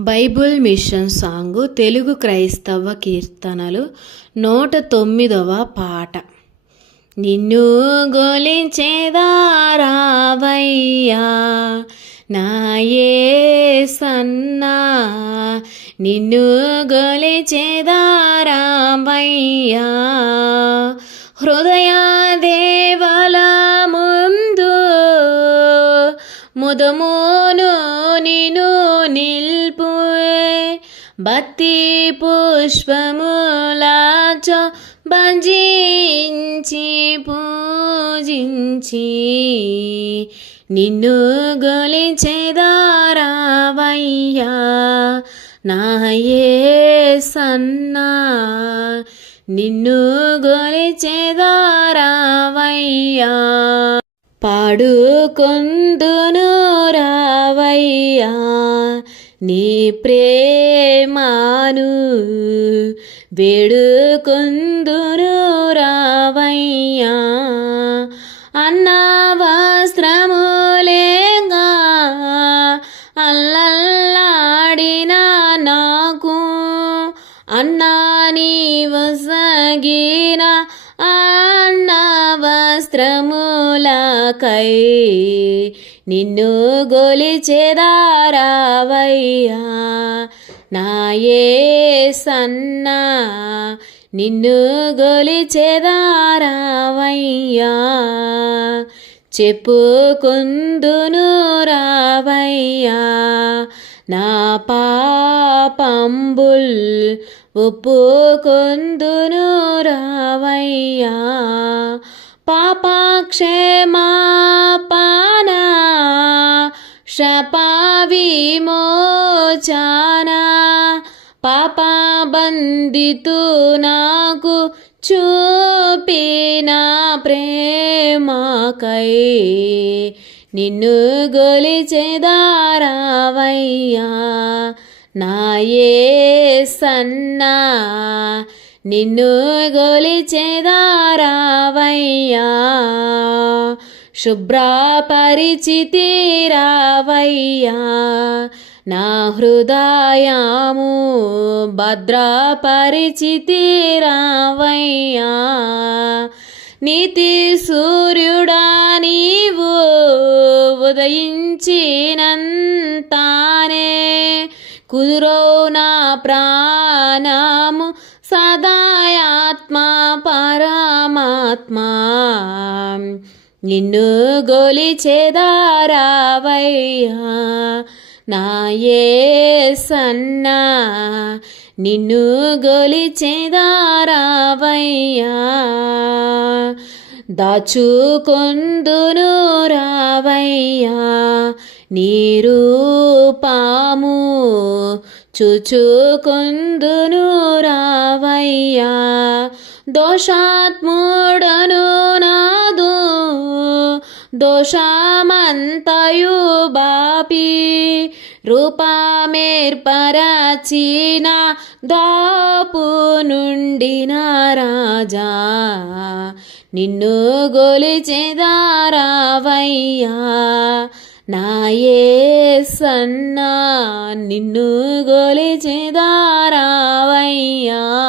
Bible machine song Telugu క్రైస్తవ కీర్తనలు నూట తొమ్మిదవ పాట. నిన్ను గోలించేదారావయ్యా నాయే సన్నా? నిన్ను గోలించేదారావయ్యా హృదయ దేవల ముందు ముదమును భక్తి పుష్పములాచో భజించి పూజించి నిన్ను గొలిచెదారావయ్యా నాయే సన్నా. నిన్ను గొలిచెదారావయ్యా పాడుకొందును రావయ్యా. నీ ప్రేమాను వేడుకొందును రావయ్యా. అన్న వస్త్రములేగా అల్లల్లాడిన నాకు. అన్నా నీవు సగిన అన్న వస్త్రములకై నిన్ను గొలిచెదారావయ్యా. నాయే సన్నా నిన్ను గొలిచెదారావయ్యా. చెప్పుకుందును రావయ్యా. నా పాపంబుల్ ఒప్పుకొందును రావయ్యా. పాపక్షేమాపాన శపావిమోచాన పాపాబందితు నాకు చూపిన ప్రేమకై నిన్ను గొలిచెదారావయ్యా. నాయే సన్నా నిన్ను గొలిచెదారావయ్యా. శుభ్రపరిచితీరావయ్యా. నా హృదయాము భద్రపరిచితిరావయ్యా. నీతి సూర్యుడా నీవు ఉదయించినంతానే. కుదురో నా ప్రాణము సదాయాత్మ పరమాత్మా. నిన్ను గొలిచెదారావయ్యా. నాయే సన్నా నిన్ను గొలిచెదారావయ్యా. దాచుకొందును రావయ్యా నీరూపాము చుచుకొందును రావయ్యా. దోషాత్ముడను దోషామంతయు బాపి. రూపామేర్పరచిన దాపు నుండిన రాజా. నిన్ను గొలిచెదారావయ్యా. నాయే సన్నా నిన్ను గొలిచెదారావయ్యా.